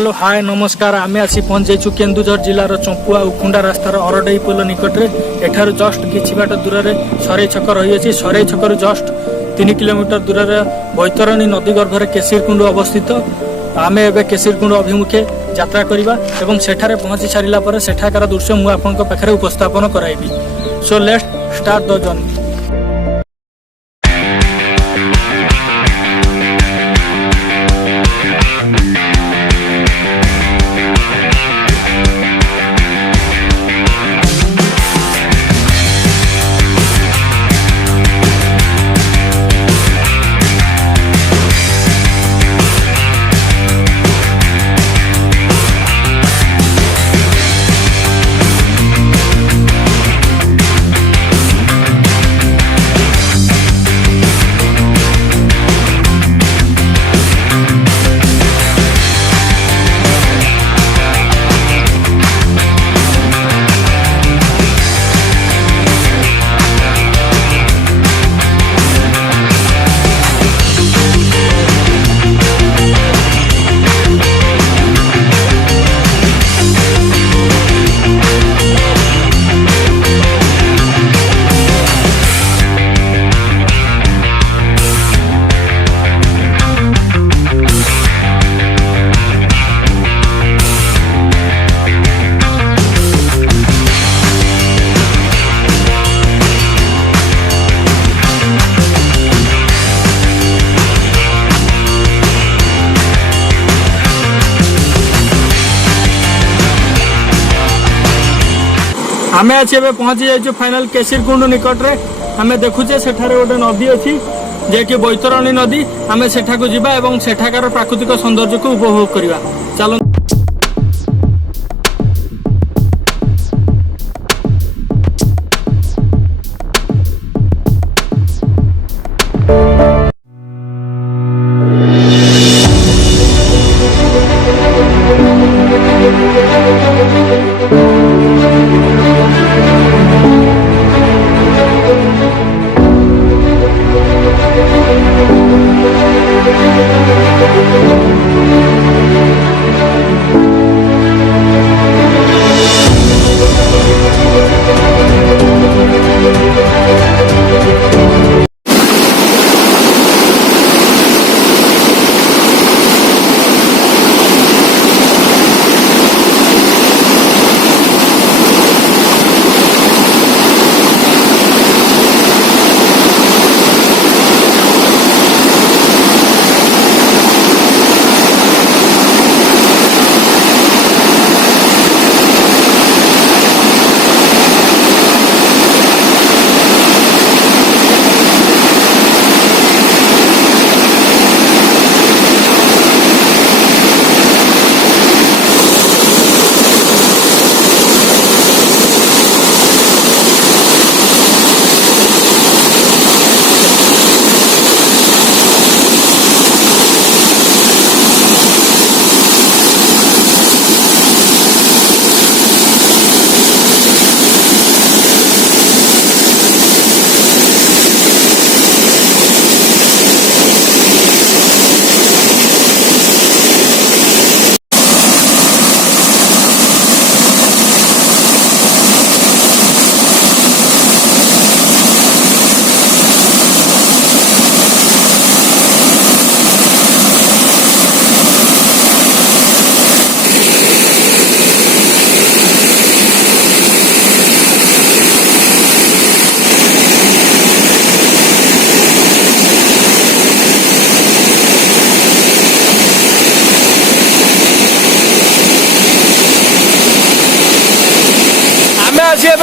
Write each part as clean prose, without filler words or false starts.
Hello hi नमस्कार आम आसी पहुंच जाइछु केन्दुझर जिलार चंपुआ उखुंडा रास्तार अरडई पोल निकटरे एठार जस्ट किछि बाट दूर में सरै छक रही अछि। सरै छक जस्ट 3 किलोमीटर दूर में बैतरणी नदी गर्भर केसिरकुंड अवस्थित। आम एवं केसिरकुंड अभिमुखे यात्रा करवा एवं सेठारे पहुंची सारिला पर सेठाकार दृश्य मु आपनक पाखरे उपस्थापन कराइबी। So let's start the journey. आमे आज पहुंची जाइछु फाइनल केसिरकुंड निकट रे। आमे देखुचे सेठारे गोटे नदी अछि जे कि बैतरणी नदी। आमे सेठाको जिबा एवं सेठाकार प्राकृतिक सौंदर्य को उपभोग करिवा। चलो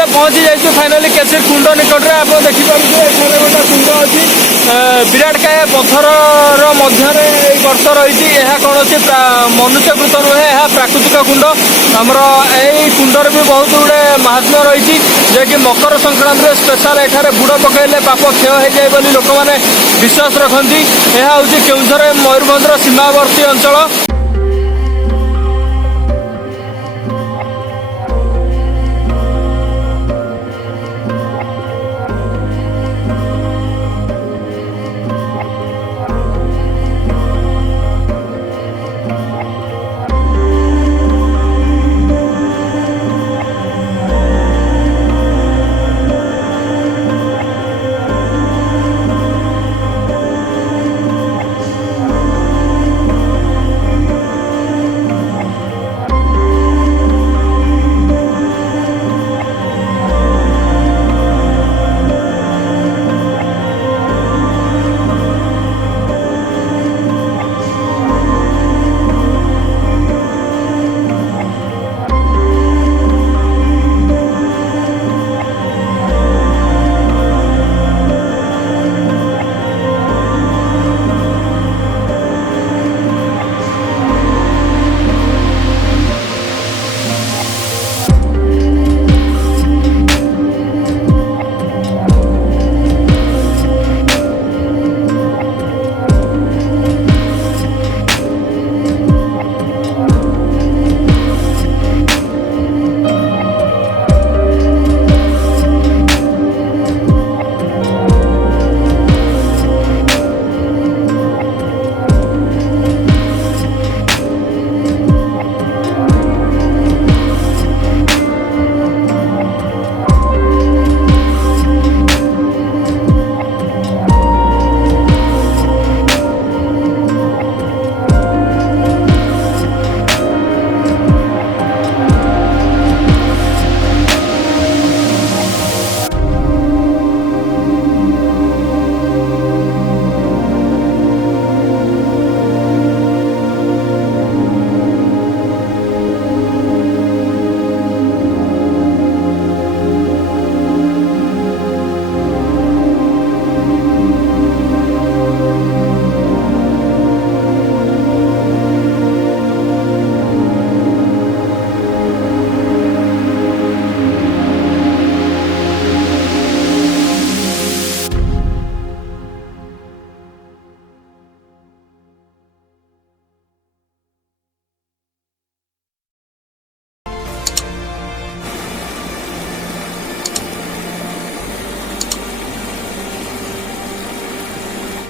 पहुंची जाइए फाइनाली केसर कुंड निकट में। आप देखिपारे गोटे कुंड अच्छी विराटकाय पत्थर मध्य गर्त रही। कौन सी मनुष्यकृत नुहे, यह प्राकृतिक कुंड। आमर यही कुंडर भी बहुत गुड़े महात्म्य रही जे कि मकर संक्रांति स्पेशल एठारे बुड़ पकड़े पाप क्षय हो जाए बोली लोक मैंने विश्वास रखती। यह हूँ केउंझर मयूरभंजर सीमावर्ती अंचल।